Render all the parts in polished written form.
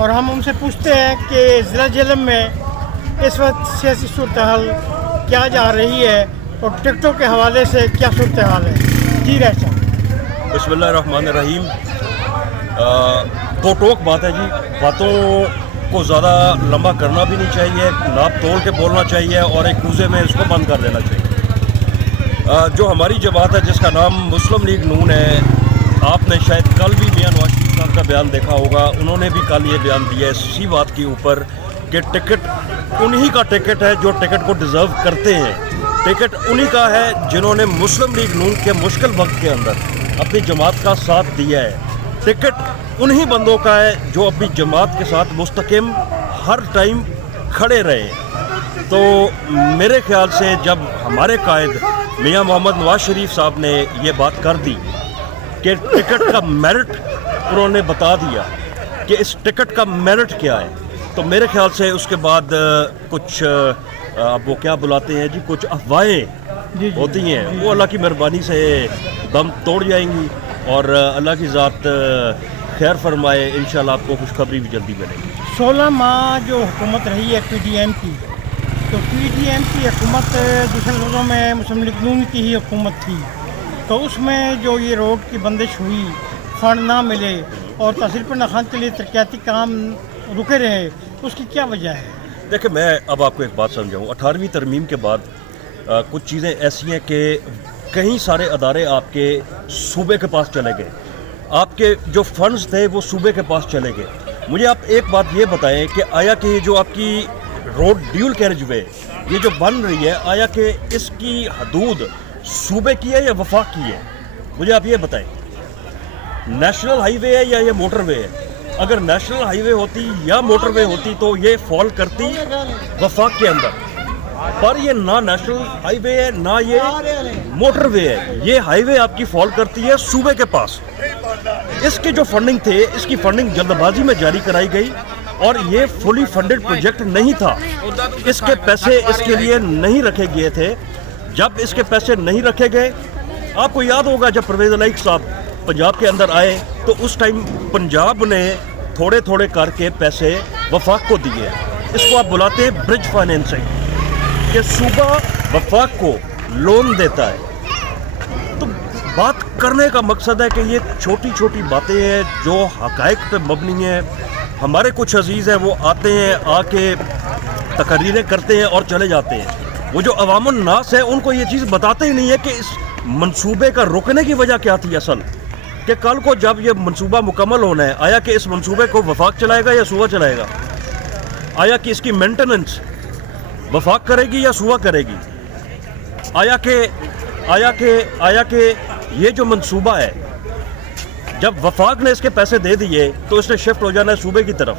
اور ہم ان سے پوچھتے ہیں کہ ضلع جہلم میں اس وقت سیاسی صورتحال کیا جا رہی ہے اور ٹکٹوں کے حوالے سے کیا صورتحال ہے. جی رہ صاحب. بسم اللہ الرحمن الرحیم. دو ٹوک بات ہے جی. باتوں کو زیادہ لمبا کرنا بھی نہیں چاہیے, ناپ تول کے بولنا چاہیے اور ایک کوزے میں اس کو بند کر دینا چاہیے. جو ہماری جماعت ہے جس کا نام مسلم لیگ نون ہے, آپ نے شاید کل بھی میاں نواز شریف صاحب کا بیان دیکھا ہوگا. انہوں نے بھی کل یہ بیان دیا ہے اسی بات کے اوپر کہ ٹکٹ انہی کا ٹکٹ ہے جو ٹکٹ کو ڈیزرو کرتے ہیں. ٹکٹ انہی کا ہے جنہوں نے مسلم لیگ نون کے مشکل وقت کے اندر اپنی جماعت کا ساتھ دیا ہے. ٹکٹ انہی بندوں کا ہے جو اپنی جماعت کے ساتھ مستقیم ہر ٹائم کھڑے رہے. تو میرے خیال سے جب ہمارے قائد میاں محمد نواز شریف صاحب نے یہ بات کر دی کہ ٹکٹ کا میرٹ انہوں نے بتا دیا کہ اس ٹکٹ کا میرٹ کیا ہے, تو میرے خیال سے اس کے بعد کچھ اب وہ کیا بلاتے ہیں جی, کچھ افواہیں ہوتی ہیں وہ اللہ کی مہربانی سے دم توڑ جائیں گی اور اللہ کی ذات خیر فرمائے. انشاءاللہ آپ کو خوشخبری بھی جلدی ملے گی. 16 ماہ جو حکومت رہی ہے پی ڈی ایم کی, تو پی ڈی ایم کی حکومت دوسرے لفظوں میں مسلم لیگ نون کی ہی حکومت تھی. تو اس میں جو یہ روڈ کی بندش ہوئی, فنڈ نہ ملے اور تحصیل پر نخان کے لیے ترقیاتی کام رکے رہے, اس کی کیا وجہ ہے؟ دیکھیں میں اب آپ کو ایک بات سمجھاؤں. 18ویں ترمیم کے بعد کچھ چیزیں ایسی ہیں کہ کئی سارے ادارے آپ کے صوبے کے پاس چلے گئے, آپ کے جو فنڈز تھے وہ صوبے کے پاس چلے گئے. مجھے آپ ایک بات یہ بتائیں کہ آیا کہ جو آپ کی روڈ ڈیول کیریج وے یہ جو بن رہی ہے, آیا کہ اس کی حدود صوبے کی ہے یا وفاق کی ہے؟ مجھے آپ یہ بتائیں. نیشنل ہائی وے ہے یا یہ موٹر وے ہے؟ اگر نیشنل ہائی وے ہوتی یا موٹر وے ہوتی تو یہ فال کرتی وفاق کے اندر, پر یہ نہ نیشنل ہائی وے ہے نہ یہ موٹر وے ہے. یہ ہائی وے آپ کی فال کرتی ہے صوبے کے پاس. اس کے جو فنڈنگ تھے اس کی فنڈنگ جلد بازی میں جاری کرائی گئی اور یہ فلی فنڈڈ پروجیکٹ نہیں تھا. اس کے پیسے اس کے لیے نہیں رکھے گئے تھے. جب اس کے پیسے نہیں رکھے گئے, آپ کو یاد ہوگا جب پرویز الائق صاحب پنجاب کے اندر آئے تو اس ٹائم پنجاب نے تھوڑے تھوڑے کر کے پیسے وفاق کو دیے. اس کو آپ بلاتے ہیں برج فائنینسنگ, کہ صوبہ وفاق کو لون دیتا ہے. تو بات کرنے کا مقصد ہے کہ یہ چھوٹی چھوٹی باتیں ہیں جو حقائق پہ مبنی ہیں. ہمارے کچھ عزیز ہیں وہ آتے ہیں, آ کے تقریریں کرتے ہیں اور چلے جاتے ہیں. وہ جو عوام الناس ہے ان کو یہ چیز بتاتے ہی نہیں ہے کہ اس منصوبے کا رکنے کی وجہ کیا تھی اصل, کہ کل کو جب یہ منصوبہ مکمل ہونا ہے, آیا کہ اس منصوبے کو وفاق چلائے گا یا صوبہ چلائے گا؟ آیا کہ اس کی مینٹیننس وفاق کرے گی یا صوبہ کرے گی؟ آیا کہ یہ جو منصوبہ ہے جب وفاق نے اس کے پیسے دے دیے تو اس نے شفٹ ہو جانا ہے صوبے کی طرف.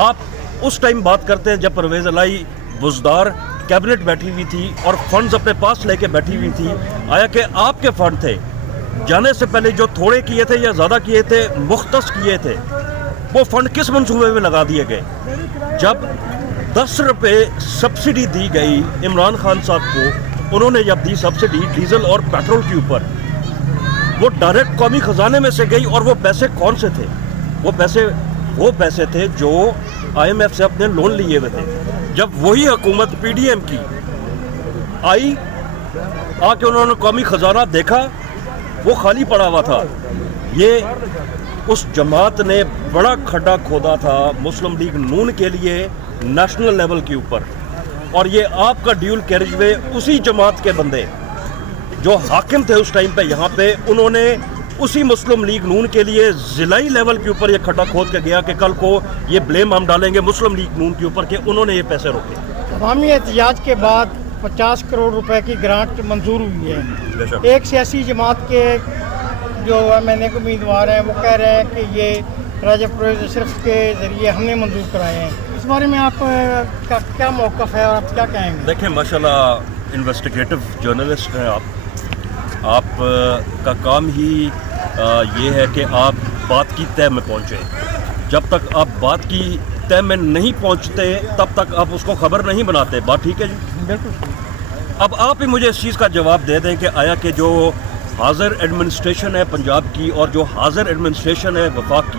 آپ اس ٹائم بات کرتے ہیں جب پرویز الہی بزدار کیبنٹ بیٹھی ہوئی تھی اور فنڈز اپنے پاس لے کے بیٹھی ہوئی تھی. آیا کہ آپ کے فنڈ تھے جانے سے پہلے جو تھوڑے کیے تھے یا زیادہ کیے تھے, مختص کیے تھے, وہ فنڈ کس منصوبے میں لگا دیے گئے؟ جب 10 روپے سبسڈی دی گئی عمران خان صاحب کو, انہوں نے جب دی سبسڈی ڈیزل اور پیٹرول کے اوپر, وہ ڈائریکٹ قومی خزانے میں سے گئی. اور وہ پیسے کون سے تھے؟ وہ پیسے تھے جو آئی ایم ایف سے اپنے لون لیے ہوئے تھے. جب وہی حکومت پی ڈی ایم کی آئی, آ کے انہوں نے قومی خزانہ دیکھا وہ خالی پڑا ہوا تھا. یہ اس جماعت نے بڑا کھڈا کھودا تھا مسلم لیگ نون کے لیے نیشنل لیول کے اوپر, اور یہ آپ کا ڈیول کیریج وے اسی جماعت کے بندے جو حاکم تھے اس ٹائم پہ یہاں پہ, انہوں نے اسی مسلم لیگ نون کے لیے ضلعی لیول کے اوپر یہ کھڈا کھود کے گیا کہ کل کو یہ بلیم ہم ڈالیں گے مسلم لیگ نون کے اوپر کہ انہوں نے یہ پیسے روکے. عوامی احتجاج کے بعد 50 کروڑ روپے کی گرانٹ منظور ہوئی ہے. ایک سیاسی جماعت کے جو ایم این اے کے امیدوار ہیں وہ کہہ رہے ہیں کہ یہ راجہ پرویز اشرف کے ذریعے ہم نے منظور کرائے ہیں. اس بارے میں آپ کا کیا موقف ہے اور آپ کیا کہیں گے؟ دیکھیں ماشاءاللہ انویسٹیگیٹو جرنلسٹ ہیں آپ کا کام ہی یہ ہے کہ آپ بات کی تہ میں پہنچیں. جب تک آپ بات کی تہ میں نہیں پہنچتے تب تک آپ اس کو خبر نہیں بناتے. بات ٹھیک ہے جی؟ بالکل. اب آپ ہی مجھے اس چیز کا جواب دے دیں کہ آیا کہ جو حاضر ایڈمنسٹریشن ہے پنجاب کی اور جو حاضر ایڈمنسٹریشن ہے وفاق کی,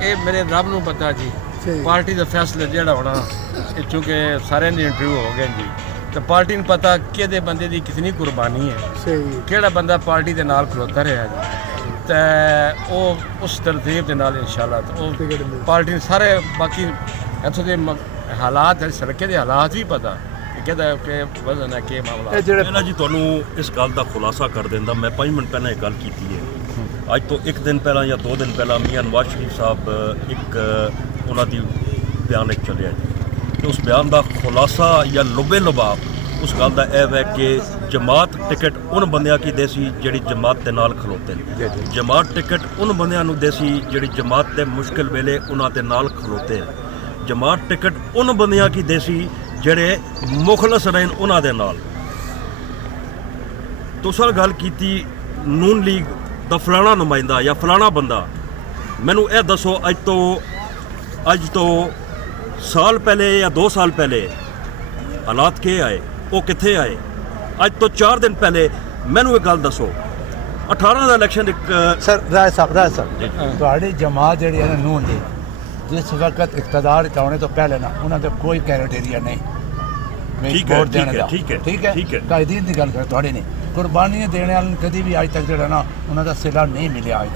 ਇਹ ਮੇਰੇ ਰੱਬ ਨੂੰ ਪਤਾ ਜੀ। ਪਾਰਟੀ ਦਾ ਫੈਸਲਾ ਜਿਹੜਾ ਹੋਣਾ, ਇਹ ਚੂੰਕਿ ਸਾਰਿਆਂ ਦੀ ਇੰਟਰਵਿਊ ਹੋ ਗਏ ਜੀ, ਤੇ ਪਾਰਟੀ ਨੂੰ ਪਤਾ ਕਿਹਦੇ ਬੰਦੇ ਦੀ ਕਿਤਨੀ ਕੁਰਬਾਨੀ ਹੈ, ਕਿਹੜਾ ਬੰਦਾ ਪਾਰਟੀ ਦੇ ਨਾਲ ਖਲੋਤਾ ਰਿਹਾ ਜੀ, ਤੇ ਉਹ ਉਸ ਤਰਤੀਬ ਦੇ ਨਾਲ ਇਨਸ਼ਾਅੱਲਾ ਉਹ ਪਾਰਟੀ ਨੂੰ ਸਾਰੇ ਬਾਕੀ ਇੱਥੋਂ ਦੇ ਹਾਲਾਤ, ਸੜਕੇ ਦੇ ਹਾਲਾਤ ਵੀ ਪਤਾ ਕਿ ਕਿਹਦਾ ਕਿ ਵਜ਼ਨ ਹੈ, ਕੀ ਮਾਮਲਾ। ਇਹ ਜਿਹੜੇ ਪਹਿਲਾਂ ਜੀ ਤੁਹਾਨੂੰ ਇਸ ਗੱਲ ਦਾ ਖੁਲਾਸਾ ਕਰ ਦਿੰਦਾ, ਮੈਂ 5 ਮਿੰਟ ਪਹਿਲਾਂ ਇਹ ਗੱਲ ਕੀਤੀ ਹੈ। ਅੱਜ ਤੋਂ 1 ਦਿਨ ਪਹਿਲਾਂ ਜਾਂ 2 ਦਿਨ ਪਹਿਲਾਂ ਮੀਆਂ ਨਵਾਜ਼ ਸ਼ਰੀਫ ਸਾਹਿਬ ਇੱਕ ਉਹਨਾਂ ਦੀ ਬਿਆਨ ਇੱਕ ਚੱਲਿਆ ਜੀ, ਤੇ ਉਸ ਬਿਆਨ ਦਾ ਖੁਲਾਸਾ ਜਾਂ ਲੁਬੇ ਲੁਬਾਬ ਉਸ ਗੱਲ ਦਾ ਇਹ ਹੈ ਕਿ ਜਮਾਤ ਟਿਕਟ ਉਨ ਬੰਦਿਆਂ ਕੀ ਦੇਸੀ ਜਿਹੜੀ ਜਮਾਤ ਦੇ ਨਾਲ ਖਲੋਤੇ ਨੇ, ਜਮਾਤ ਟਿਕਟ ਉਨ ਬੰਦਿਆਂ ਨੂੰ ਦੇਸੀ ਜਿਹੜੀ ਜਮਾਤ ਦੇ ਮੁਸ਼ਕਿਲ ਵੇਲੇ ਉਹਨਾਂ ਦੇ ਨਾਲ ਖਲੋਤੇ, ਜਮਾਤ ਟਿਕਟ ਉਨ ਬੰਦਿਆਂ ਕੀ ਦੇਸੀ ਜਿਹੜੇ ਮੁਖਲਸ ਰਹਿਣ ਉਹਨਾਂ ਦੇ ਨਾਲ। ਤੁਸੀਂ ਗੱਲ ਕੀਤੀ ਨੂਨ ਲੀਗ ਦਾ ਫਲਾਣਾ ਨੁਮਾਇੰਦਾ ਜਾਂ ਫਲਾਣਾ ਬੰਦਾ, ਮੈਨੂੰ ਇਹ ਦੱਸੋ ਅੱਜ ਤੋਂ ਸਾਲ ਪਹਿਲੇ ਜਾਂ 2 ਸਾਲ ਪਹਿਲੇ ਹਾਲਾਤ ਕੀ ਆਏ, ਉਹ ਕਿੱਥੇ ਆਏ? ਅੱਜ ਤੋਂ 4 ਦਿਨ ਪਹਿਲੇ ਮੈਨੂੰ ਇਹ ਗੱਲ ਦੱਸੋ। 18 ਦਾ ਇਲੈਕਸ਼ਨ ਇੱਕ ਸਰ ਰਾਏ ਸਾਹਿਬ ਤੁਹਾਡੀ ਜਮਾਤ ਜਿਹੜੀ ਹੈ ਨਾ ਨੂਨ ਦੀ, ਜਿਸ ਵਕਤ ਇਕਤਦਾਰ ਚ ਆਉਣੇ ਤੋਂ ਪਹਿਲੇ ਨਾ ਉਹਨਾਂ ਦਾ ਕੋਈ ਕ੍ਰਾਈਟੇਰੀਆ ਨਹੀਂ ਠੀਕ ਹੈ, ਵੋਟ ਦੇਣ ਦਾ। ਠੀਕ ਹੈ, ਠੀਕ ਹੈ, ਠੀਕ ਹੈ। ਕਾਇਦੀਨ ਦੀ ਗੱਲ ਕਰ, ਤੁਹਾਡੀ ਨਹੀਂ ਕੁਰਬਾਨੀਆਂ ਦੇਣ ਵਾਲਿਆਂ ਨੂੰ ਕਦੀ ਵੀ ਅੱਜ ਤੱਕ ਜਿਹੜਾ ਨਾ ਉਹਨਾਂ ਦਾ ਸਿਲਾ ਨਹੀਂ ਮਿਲਿਆ।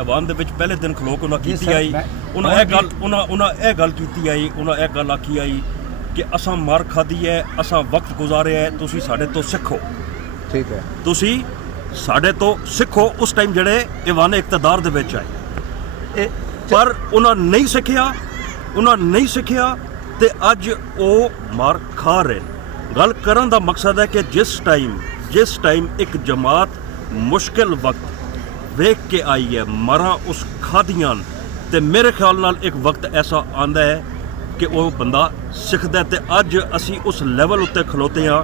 ਐਵਾਨ ਦੇ ਵਿੱਚ ਪਹਿਲੇ ਦਿਨ ਖਲੋ ਕੇ ਉਹਨਾਂ ਜੀ ਕੀਤੀ ਸਰ, ਆਈ, ਉਹਨਾਂ ਇਹ ਗੱਲ ਕੀਤੀ ਆਈ, ਉਹਨਾਂ ਇਹ ਗੱਲ ਆਖੀ ਆਈ ਕਿ ਅਸਾਂ ਮਾਰ ਖਾਧੀ ਹੈ, ਅਸਾਂ ਵਕਤ ਗੁਜ਼ਾਰਿਆ ਹੈ, ਤੁਸੀਂ ਸਾਡੇ ਤੋਂ ਸਿੱਖੋ, ਠੀਕ ਹੈ, ਤੁਸੀਂ ਸਾਡੇ ਤੋਂ ਸਿੱਖੋ। ਉਸ ਟਾਈਮ ਜਿਹੜੇ ਐਵਾਨ ਇਕਤਦਾਰ ਦੇ ਵਿੱਚ ਆਏ, ਇਹ ਪਰ ਉਹਨਾਂ ਨਹੀਂ ਸਿੱਖਿਆ ਤੇ ਅੱਜ ਉਹ ਮਾਰ ਖਾ ਰਹੇ ਨੇ। ਗੱਲ ਕਰਨ ਦਾ ਮਕਸਦ ਹੈ ਕਿ ਜਿਸ ਟਾਈਮ ਇੱਕ ਜਮਾਤ ਮੁਸ਼ਕਿਲ ਵਕਤ ਵੇਖ ਕੇ ਆਈ ਹੈ, ਮਾਰਾਂ ਉਸ ਖਾਧੀਆਂ, ਤੇ ਮੇਰੇ ਖਿਆਲ ਨਾਲ ਇੱਕ ਵਕਤ ਐਸਾ ਆਉਂਦਾ ਹੈ ਕਿ ਉਹ ਬੰਦਾ ਸਿੱਖਦਾ। ਤੇ ਅੱਜ ਅਸੀਂ ਉਸ ਲੈਵਲ ਉੱਤੇ ਖਲੋਤੇ ਹਾਂ।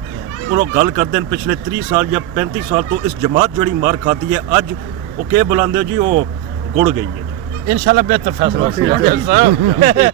ਉਹ ਗੱਲ ਕਰਦੇ ਨੇ ਪਿਛਲੇ 30 ਸਾਲ ਜਾਂ 35 ਸਾਲ ਤੋਂ ਇਸ ਜਮਾਤ ਜਿਹੜੀ ਮਾਰ ਖਾਧੀ ਹੈ, ਅੱਜ ਉਹ ਕੀ ਬੁਲਾਉਂਦੇ ਜੀ, ਉਹ ਗੁੜ ਗਈ ਹੈ ਜੀ। ਇਨਸ਼ਾਅੱਲਾ ਬਿਹਤਰ ਫੈਸਲਾ ਹੋਵੇਗਾ।